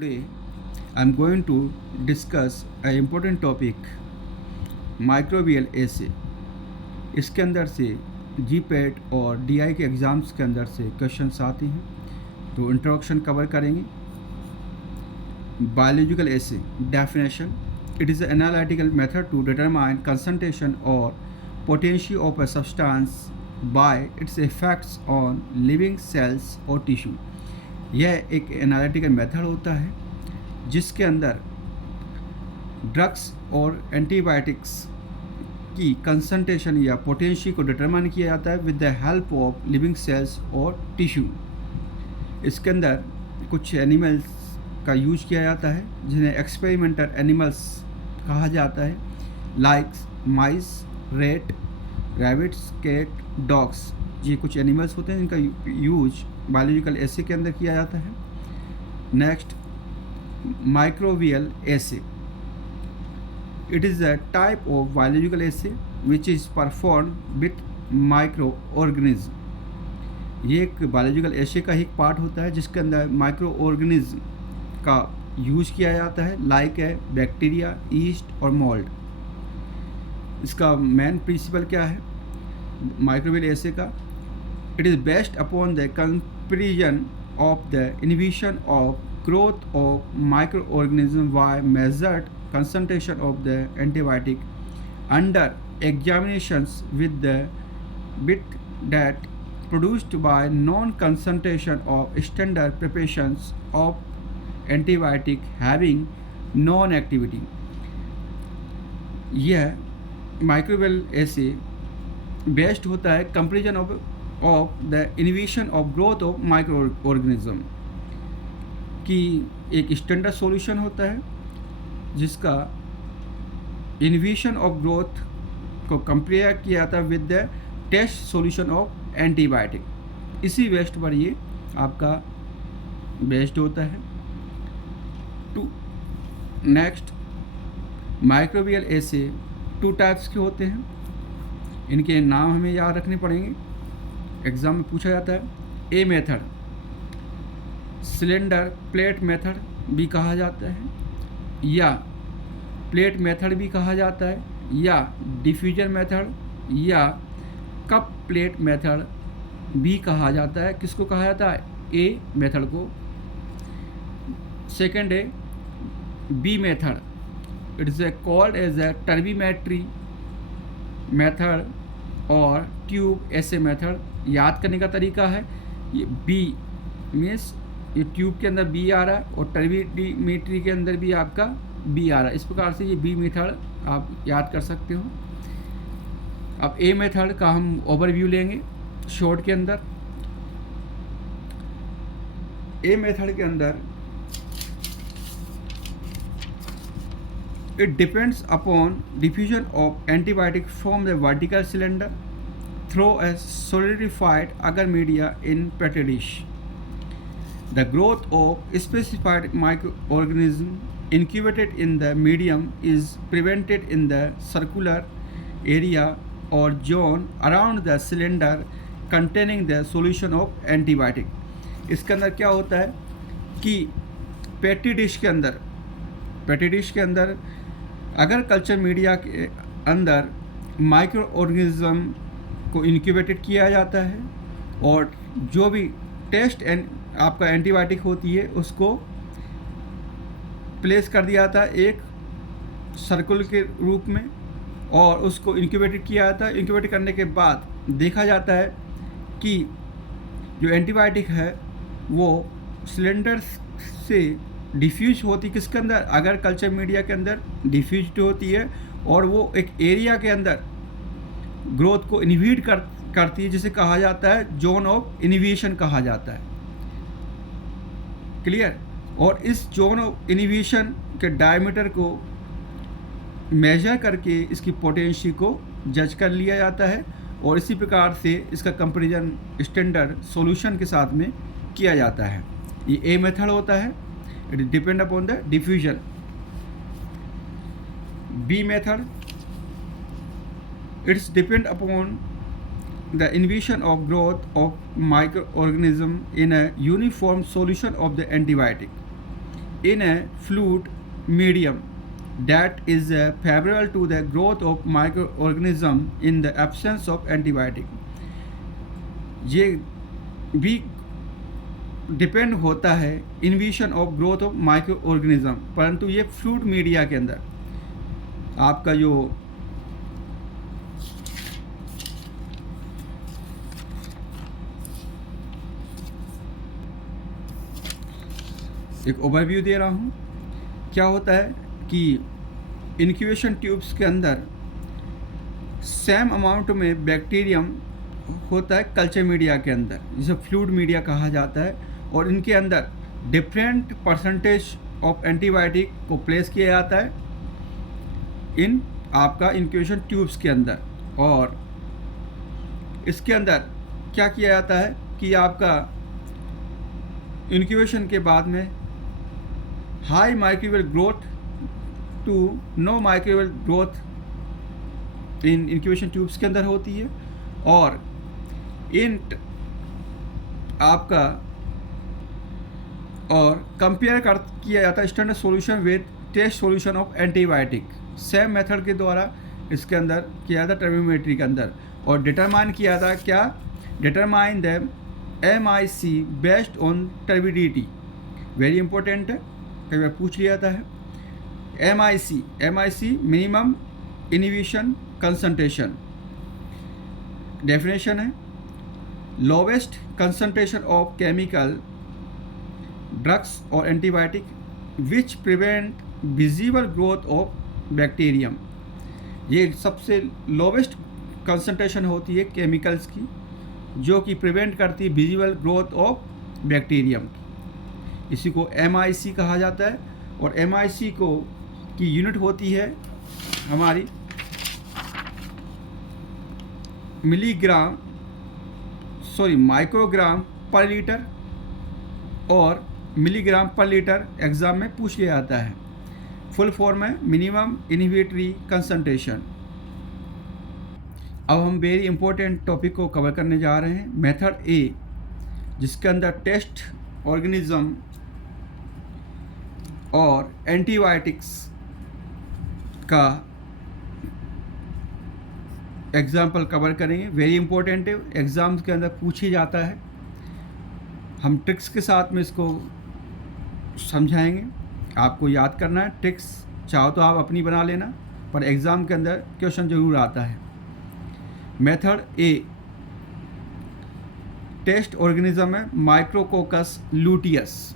Today, I'm going to discuss an important topic microbial assay. इसके अंदर से GPAT और डीआई के एग्ज़ाम्स के अंदर से क्वेश्चंस आते हैं, तो इंट्रोडक्शन कवर करेंगे। Biological assay definition: it is an analytical method to determine concentration और potential of a substance by its effects on living cells और टिश्यू। यह एक एनालिटिकल मेथड होता है जिसके अंदर ड्रग्स और एंटीबायोटिक्स की कंसंट्रेशन या पोटेंशियल को डिटरमाइन किया जाता है with the help of living cells और टिश्यू। इसके अंदर कुछ एनिमल्स का यूज किया जाता है जिन्हें एक्सपेरिमेंटल एनिमल्स कहा जाता है, लाइक माइस, रेट, रैबिट्स, कैट, डॉग्स। ये कुछ एनिमल्स होते हैं जिनका यूज बायोलॉजिकल एसे के अंदर किया जाता है। Next, microbial essay. It is a type of biological assay which is performed with microorganism। ये एक बायोलॉजिकल एसे का ही पार्ट होता है जिसके अंदर माइक्रो ऑर्गेनिज्म का यूज किया जाता है, लाइक है बैक्टीरिया, ईस्ट और मोल्ड। इसका मेन प्रिंसिपल क्या है माइक्रोबियल एसे का? It is based upon the comparison of the inhibition of growth of microorganism by measured concentration of the antibiotic under examinations with the bit that produced by non-concentration of standard preparations of antibiotic having non-activity। यह microbial एसे based होता है comparison of the inhibition of growth of micro organism कि एक standard solution होता है जिसका inhibition of growth को compare किया जाता है with the test solution of antibiotic. इसी बेस्ड पर ये आपका बेस्ड होता है। To next, microbial assay two types के होते हैं। इनके नाम हमें याद रखने पड़ेंगे, एग्ज़ाम में पूछा जाता है। A method cylinder plate method भी कहा जाता है, या प्लेट मेथड भी कहा जाता है, या डिफ्यूजन मेथड या कप प्लेट मेथड भी कहा जाता है। किसको कहा जाता है? ए मेथड को। सेकंड है B method, it is called as a turbidimetry method और ट्यूब एसे मेथड। याद करने का तरीका है, ये बी मीन्स ये ट्यूब के अंदर बी आ रहा है और टर्बीमेट्री के अंदर भी आपका बी आ रहा है। इस प्रकार से ये बी मेथड आप याद कर सकते हो। अब ए मेथड का हम ओवरव्यू लेंगे शॉर्ट के अंदर। ए मेथड के अंदर it depends upon diffusion of antibiotic from the vertical cylinder through a solidified agar media in petri dish। The growth of specified microorganism incubated in the medium is prevented in the circular area or zone around the cylinder containing the solution of antibiotic। इसके अंदर क्या होता है कि petri dish के अंदर अगर culture media के अंदर माइक्रो ऑर्गेनिज्म को इनक्यूबेटेड किया जाता है और जो भी टेस्ट एंड आपका एंटीबायोटिक होती है उसको प्लेस कर दिया जाता है एक सर्कुलर के रूप में और उसको इनक्यूबेटेड किया जाता है। इनक्यूबेट करने के बाद देखा जाता है कि जो एंटीबायोटिक है वो सिलेंडर से डिफ्यूज होती है। किसके अंदर? अगर कल्चर मीडिया के अंदर डिफ्यूज होती है और वो एक एरिया के अंदर ग्रोथ को इनहिबिट करती है, जिसे कहा जाता है जोन ऑफ इनहिबिशन कहा जाता है। क्लियर? और इस जोन ऑफ इनहिबिशन के डायमीटर को मेजर करके इसकी पोटेंशियल को जज कर लिया जाता है और इसी प्रकार से इसका कंपैरिजन स्टैंडर्ड सॉल्यूशन के साथ में किया जाता है। ये ए मेथड होता है, it depend upon the diffusion. B method, it's depend upon the inhibition of growth of microorganism in a uniform solution of the antibiotic। in a fluid medium that is favorable to the growth of microorganism in the absence of antibiotic. ये भी depend होता है inhibition of growth of micro organism, परंतु ये fluid media के अंदर आपका जो एक ओवरव्यू दे रहा हूँ। क्या होता है कि इनक्यूबेशन ट्यूब्स के अंदर सेम अमाउंट में बैक्टीरियम होता है कल्चर मीडिया के अंदर, जिसे फ्लूइड मीडिया कहा जाता है, और इनके अंदर डिफरेंट परसेंटेज ऑफ एंटीबायोटिक को प्लेस किया जाता है इन आपका इनक्यूबेशन ट्यूब्स के अंदर। और इसके अंदर क्या किया जाता है कि आपका इनक्यूबेशन के बाद में high microbial growth to no microbial growth in incubation tubes के अंदर होती है, और इन आपका और कंपेयर किया जाता है standard solution with test solution of antibiotic. Same method के द्वारा इसके अंदर किया जाता टर्मियोमेट्री के अंदर, और डिटरमाइन किया जाता क्या, determine the MIC based on turbidity. Very important है, कई बार पूछ लिया जाता है। MIC minimum inhibition concentration. Definition है lowest concentration of chemical drugs और antibiotic which prevent visible growth of bacterium. ये सबसे लोवेस्ट कंसंट्रेशन होती है केमिकल्स की, जो कि प्रिवेंट करती है विजिबल ग्रोथ ऑफ बैक्टीरियम। इसी को MIC कहा जाता है, और MIC को की यूनिट होती है हमारी माइक्रोग्राम पर लीटर और मिलीग्राम पर लीटर एग्जाम में पूछ लिया जाता है। फुल फॉर्म है मिनिमम इनहिबिटरी कंसंट्रेशन। अब हम वेरी इंपॉर्टेंट टॉपिक को कवर करने जा रहे हैं, मेथड ए, जिसके अंदर टेस्ट ऑर्गेनिज्म और एंटीबायोटिक्स का एग्जाम्पल कवर करेंगे। वेरी इंपॉर्टेंट है, एग्ज़ाम्स के अंदर पूछ ही जाता है। हम ट्रिक्स के साथ में इसको समझाएंगे। आपको याद करना है, ट्रिक्स चाहो तो आप अपनी बना लेना, पर एग्ज़ाम के अंदर क्वेश्चन ज़रूर आता है। मेथड ए, टेस्ट ऑर्गेनिज्म है माइक्रोकोकस लूटियस।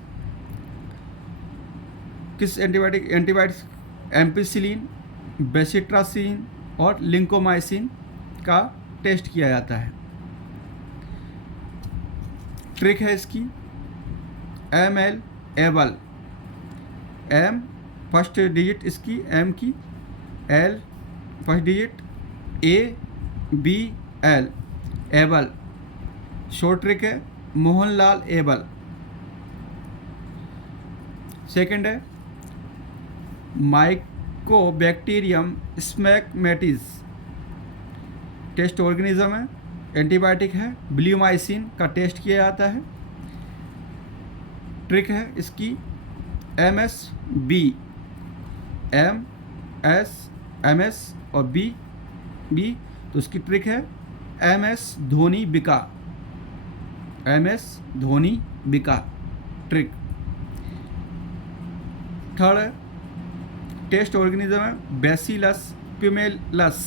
किस एंटीबायोटिक्स एम्पिसिलिन, बेसिट्रासिन और लिंकोमाइसिन का टेस्ट किया जाता है। ट्रिक है इसकी ML able, M first digit इसकी M की, L first digit, ABL able. Short trick है मोहनलाल एबल। सेकंड है माइकोबैक्टीरियम स्मैकमेटिस। टेस्ट ऑर्गेनिज्म है, एंटीबायोटिक है, ब्ल्यूमाइसिन का टेस्ट किया जाता है। ट्रिक है इसकी MSB, MS और B, तो इसकी ट्रिक है MS धोनी बिका, MS धोनी बिका ट्रिक। थर्ड है टेस्ट ऑर्गेनिज्म है बैसिलस प्यूमेलस,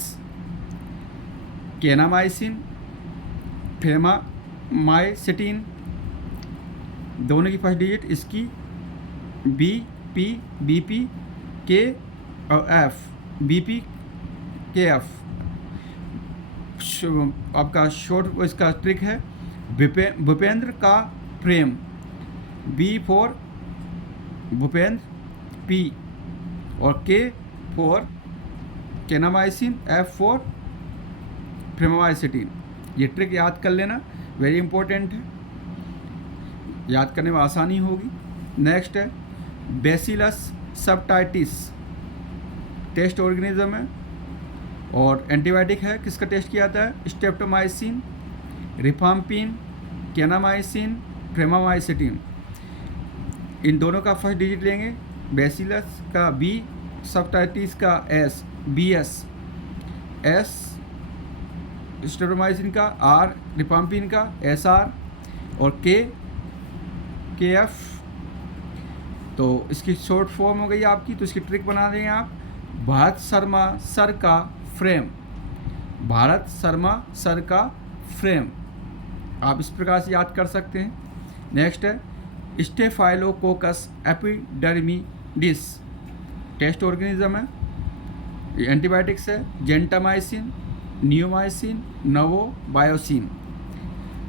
केनामाइसिन, फेमामाइसिटिन, दोनों की फर्स्ट डिजिट इसकी BP K और F, BP KF। आपका शॉर्ट इसका ट्रिक है भूपेंद्र का प्रेम, B फॉर भूपेंद्र, P और K for kanamycin, F for framycetin. ये ट्रिक याद कर लेना, वेरी इंपॉर्टेंट है, याद करने में आसानी होगी। नेक्स्ट है बैसिलस सबटाइटिस। टेस्ट ऑर्गेनिज्म है और एंटीबायोटिक है। किसका टेस्ट किया जाता है? Streptomycin, रिफाम्पिन, kanamycin, फेमामाइसिटिन। इन दोनों का फर्स्ट डिजिट लेंगे, बेसिलस का बी, सबटाइटिस का S, B S, S streptomycin का, आर रिफाम्पिन का, एस आर, और के एफ। तो इसकी शॉर्ट फॉर्म हो गई आपकी। तो इसकी ट्रिक बना देंगे आप, भारत शर्मा सर का फ्रेम, भारत शर्मा सर का फ्रेम, आप इस प्रकार से याद कर सकते हैं। नेक्स्ट है स्टेफाइलोकोकस एपिडर्मिडिस, टेस्ट ऑर्गेनिज्म है, एंटीबायोटिक्स है, जेंटामाइसिन, नियोमाइसिन, नवोबायोसिन।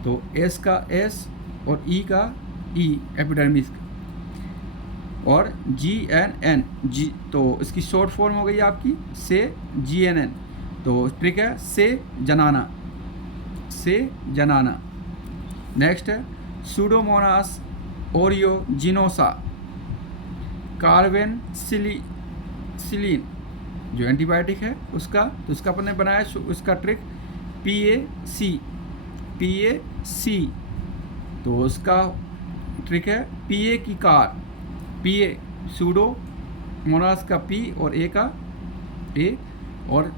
तो एस का एस और ई का ई, एपिडर्मिस, और जी एन एन जी, तो इसकी शॉर्ट फॉर्म हो गई आपकी से जी एन एन। तो ट्रिक है से जनाना, से जनाना। नेक्स्ट है सूडोमोनास ओरियोजिनोसा, कार्बेन सिलीन जो एंटीबायोटिक है उसका, तो इसका अपन ने बनाया उसका ट्रिक PAC, तो उसका ट्रिक है PA की कार, PA सूडो मोनास का P और A का A और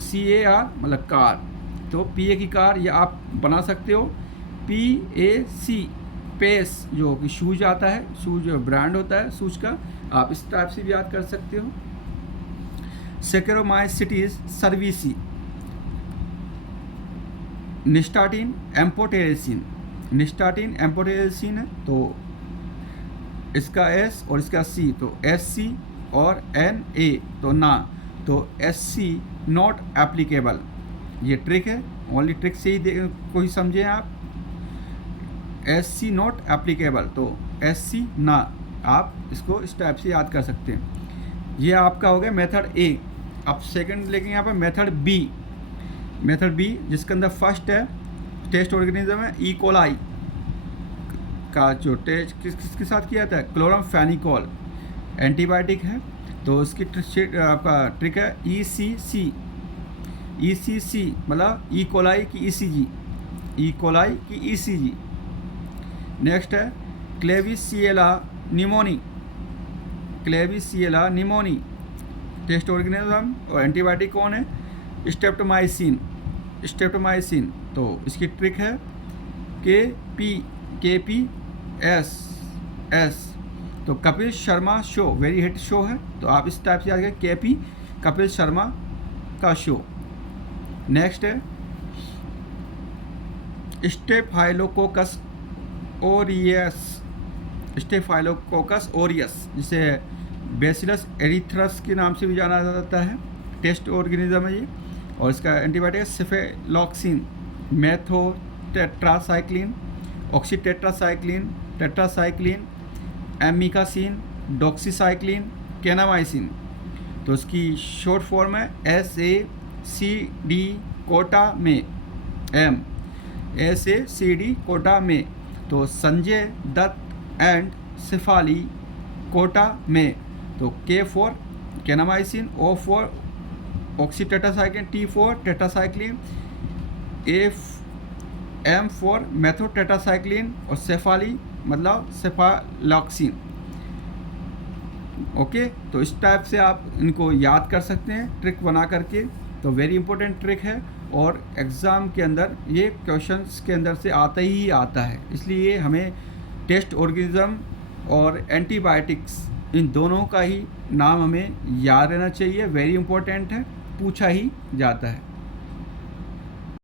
CAR मतलब कार, तो PA की कार, या आप बना सकते हो PAC, पेस जो कि शूज आता है, शूज ब्रांड होता है शूज का, आप इस टाइप से भी याद कर सकते हो। सेकेरोमाइसिटिस सर्विसी, निस्टाटिन एम्पोटेरेसिन, निस्टाटिन एम्पोटेरेसिन है, तो इसका S और इसका C, तो SC और NA, तो ना, तो SC नॉट एप्लीकेबल। ये ट्रिक है, ओनली ट्रिक से ही कोई समझे आप, SC नॉट एप्लीकेबल, तो SC ना, आप इसको इस टाइप से याद कर सकते हैं। ये आपका हो गया मेथड A। अब सेकंड लेके यहाँ पर मेथड B, मेथड B जिसके अंदर फर्स्ट है टेस्ट ऑर्गेनिज्म है ई कोलाई का, जो टेस्ट किसके साथ किया जाता है, क्लोरामफेनिकोल, एंटीबायोटिक है, तो उसकी आपका ट्रिक है ECC मतलब ई कोलाई की ECG, ई कोलाई की ECG। नेक्स्ट है क्लेविसिएला निमोनी, टेस्ट ऑर्गेनिज्म और एंटीबायोटिक कौन है, स्ट्रेप्टोमाइसिन, तो इसकी ट्रिक है KPS, तो Kapil Sharma show, very hit show है, तो आप इस टाइप से याद करें KP, कपिल शर्मा का शो। नेक्स्ट है स्टेफाइलोकोकस ओरियस, जिसे बेसिलस एरिथ्रस के नाम से भी जाना जाता है, टेस्ट ऑर्गेनिज्म है ये, और इसका antibiotic cephalexin, methotetracycline, tetracycline, amikacin, doxycycline, kanamycin. तो इसकी शॉर्ट फॉर्म है SACD कोटा में, SACD कोटा में, तो संजय दत्त एंड शेफाली कोटा में, तो K for kanamycin, O for oxytetracycline, T for tetracycline, M for methotetracycline, और शेफाली मतलब सेफालॉक्सिन। ओके, तो इस टाइप से आप इनको याद कर सकते हैं ट्रिक बना करके, तो वेरी इंपॉर्टेंट ट्रिक है, और एग्ज़ाम के अंदर ये क्वेश्चंस के अंदर से आता ही आता है, इसलिए हमें टेस्ट ऑर्गेनिज्म और एंटीबायोटिक्स इन दोनों का ही नाम हमें याद रहना चाहिए, वेरी इंपॉर्टेंट है, पूछा ही जाता है।